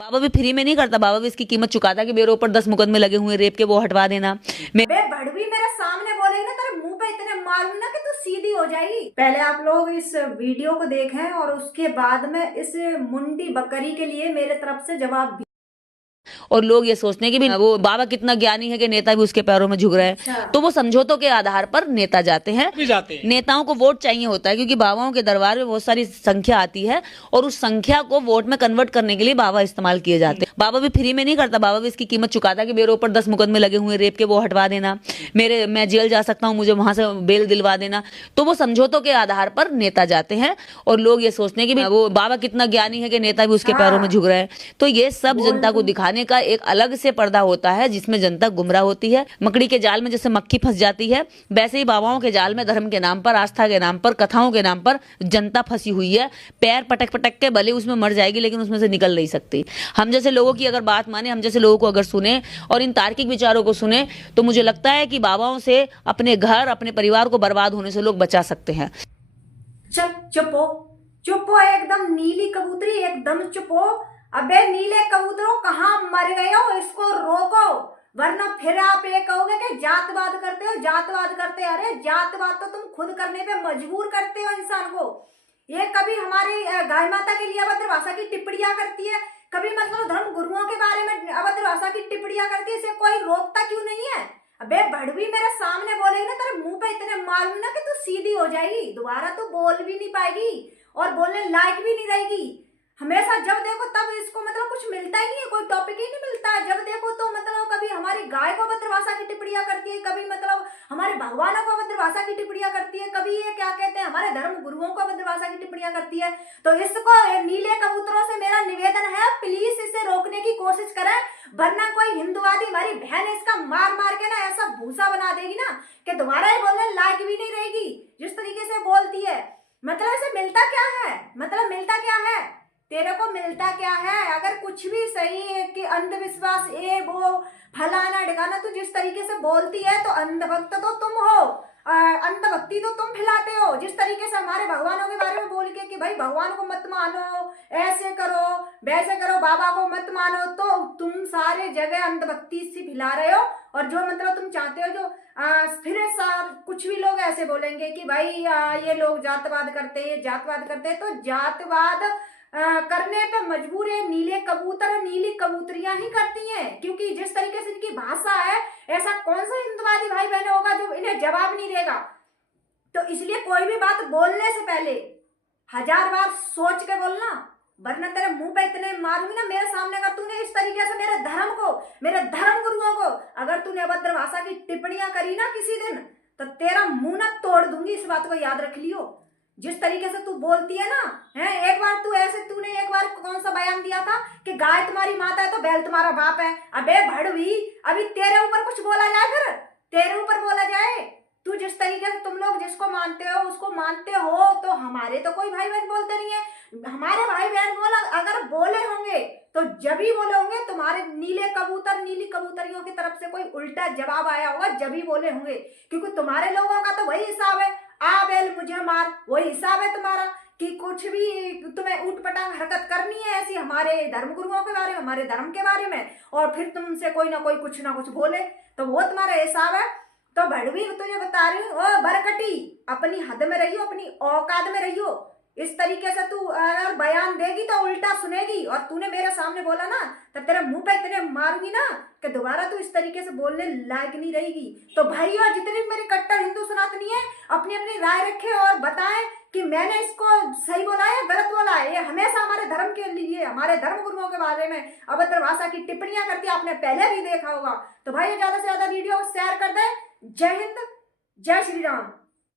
बाबा भी फ्री में नहीं करता, बाबा भी इसकी कीमत चुकाता है कि मेरे ऊपर 10 मुकदमे लगे हुए रेप के, वो हटवा देना। बे भड़वी मेरे सामने बोलेगी ना, तेरे मुंह पे इतने मारूंगी ना कि तू सीधी हो जाएगी। पहले आप लोग इस वीडियो को देखें और उसके बाद में इस मुंडी बकरी के लिए मेरे तरफ से जवाब। और लोग ये सोचते हैं कि भी वो बाबा कितना ज्ञानी है कि नेता भी उसके पैरों में झुक रहे हैं। अच्छा। तो वो समझौतों के आधार पर नेता जाते हैं, नेताओं को वोट चाहिए होता है क्योंकि बाबाओं के दरबार में बहुत सारी संख्या आती है और उस संख्या को वोट में कन्वर्ट करने के लिए बाबा इस्तेमाल किए जाते हैं। बाबा भी फ्री में नहीं करता, बाबा भी इसकी कीमत चुकाता है कि मेरे ऊपर 10 मुकदमे लगे हुए रेप के, वो हटवा देना, मैं जेल जा सकता हूँ, मुझे वहां से बेल दिलवा देना। तो वो समझौतों के आधार पर नेता जाते हैं और लोग ये सोचते हैं कि भी वो बाबा कितना ज्ञानी है कि नेता भी उसके पैरों में झुक रहे हैं। तो ये सब जनता को दिखाने का एक अलग से पर्दा होता है जिसमें जनता गुमराह होती है। मकड़ी के जाल में जैसे मक्खी फंस जाती है, वैसे ही बाबाओं के जाल में धर्म के नाम पर, आस्था के नाम पर, कथाओं के नाम पर जनता फंसी हुई है। पैर पटक पटक के भले उसमें मर जाएगी लेकिन उसमें से निकल नहीं सकती। हम जैसे लोगों की अगर बात माने, हम जैसे लोगों को अगर सुने और इन तार्किक विचारों को सुने तो मुझे लगता है कि बाबाओं से अपने घर, अपने परिवार को बर्बाद होने से लोग बचा सकते हैं। चल चुपो, चुपो, एकदम नीली कबूतरी, एकदम चुपो। अबे नीले कबूतरों कहाँ मर गए हो, इसको रोको, वरना फिर आप ये कहोगे कि जातवाद करते हो, जातवाद करते हो। अरे जातवाद तो तुम खुद करने पे मजबूर करते हो इंसान को। ये कभी हमारी गाय माता के लिए अभद्र भाषा की टिप्पणियां करती है, कभी मतलब धर्म गुरुओं के बारे में अभद्र भाषा की टिप्पणियां करती है, इसे कोई रोकता क्यों नहीं है। अबे भड़वी मेरे सामने बोलेगी ना, तेरे मुंह पे इतने मारूंगी ना कि तू सीधी हो जाएगी, दोबारा तू बोल भी नहीं पाएगी और बोलने लायक भी नहीं रहेगी। हमेशा जब देखो तब इसको मतलब कुछ मिलता ही नहीं है, कोई टॉपिक ही नहीं मिलता है। जब देखो तो मतलब कभी हमारी गाय को अभद्र भाषा की टिप्पणियां करती है, कभी मतलब हमारे भगवानों को अभद्र भाषा की टिप्पणियां करती है, कभी ये क्या कहते हैं हमारे धर्म गुरुओं को अभद्र भाषा की टिप्पणियां करती है। तो इसको नीले कबूतरों से मेरा निवेदन है, प्लीज इसे रोकने की कोशिश करें, वरना कोई हिंदुवादी हमारी बहन इसका मार मार के ना ऐसा भूसा बना देगी ना कि दोबारा ही बोलने लायक भी नहीं रहेगी। जिस तरीके से बोलती है, मतलब इसे मिलता क्या है, मतलब मिलता क्या है, तेरे को मिलता क्या है। अगर कुछ भी सही है कि अंधविश्वास ये वो फलाना ढिकाना, तू जिस तरीके से बोलती है तो अंधभक्त तो तुम हो, अंधभक्ति तो तुम फैलाते हो। जिस तरीके से हमारे भगवानों के बारे में बोल के कि भाई भगवान को मत मानो, ऐसे करो वैसे करो, बाबा को मत मानो, तो तुम सारे जगह अंधभक्ति से फैला रहे हो। और जो मतलब तुम चाहते हो, जो फिर कुछ भी लोग ऐसे बोलेंगे कि भाई ये लोग जातवाद करते हैं, जातवाद करते हैं, तो जातवाद करने पे मजबूर है नीले कबूतर, नीली कबूतरियां ही करती हैं, क्योंकि जिस तरीके से इनकी भाषा है, ऐसा कौन सा हिंदुवादी भाई बहन होगा जो इन्हें जवाब नहीं देगा। तो इसलिए कोई भी बात बोलने से पहले 1000 बार सोच के बोलना, वरना तेरे मुंह पे इतने मारूंगी ना मेरे सामने। अगर तूने इस तरीके से मेरे धर्म को, मेरे धर्म गुरुओं को अगर तूने अभद्र भाषा की टिप्पणियां करी ना किसी दिन, तो तेरा मुंह ना तोड़ दूंगी, इस बात को याद रख लियो। जिस तरीके से तू बोलती है ना, है एक बार तूने एक बार कौन सा बयान दिया था कि गाय तुम्हारी माता है तो बैल तुम्हारा बाप है। अबे भड़वी, अभी तेरे ऊपर कुछ बोला जाए, फिर तेरे ऊपर बोला जाए। तू जिस तरीके से तुम लोग जिसको मानते हो उसको मानते हो, तो हमारे तो कोई भाई बहन बोलते नहीं है। हमारे भाई बहन बोला अगर बोले होंगे तो जब ही बोले होंगे, तुम्हारे नीले कबूतर, नीली कबूतरियों की तरफ से कोई उल्टा जवाब आया होगा जब ही बोले होंगे, क्योंकि तुम्हारे लोगों का तो वही हिसाब है, आ बैल मुझे मार, वही हिसाब है तुम्हारा कि कुछ भी तुम्हें ऊट पटांग हरकत करनी है ऐसी हमारे धर्म गुरुओं के बारे में, हमारे धर्म के बारे में, और फिर तुमसे कोई ना कोई कुछ ना कुछ बोले, तो वो तुम्हारा हिसाब है। तो भड़वी तुझे बता रही हूँ, ओ बरकटी, अपनी हद में रहियो, अपनी औकात में रहियो। इस तरीके से तू अगर बयान देगी तो उल्टा सुनेगी, और तूने मेरे सामने बोला ना तो तेरे मुंह पे इतने मारूंगी ना कि दोबारा तू इस तरीके से बोलने लायक नहीं रहेगी। तो भाइयों, जितने भी मेरे कट्टर हिंदू सनातनी है, अपनी अपनी राय रखे और बताएं कि मैंने इसको सही बोला है, गलत बोला है। ये हमेशा हमारे धर्म के लिए, हमारे धर्म गुरुओं के बारे में अभद्र भाषा की टिप्पणियां करती है, आपने पहले भी देखा होगा। तो भाई ज्यादा से ज्यादा वीडियो शेयर कर दे। जय हिंद, जय श्री राम।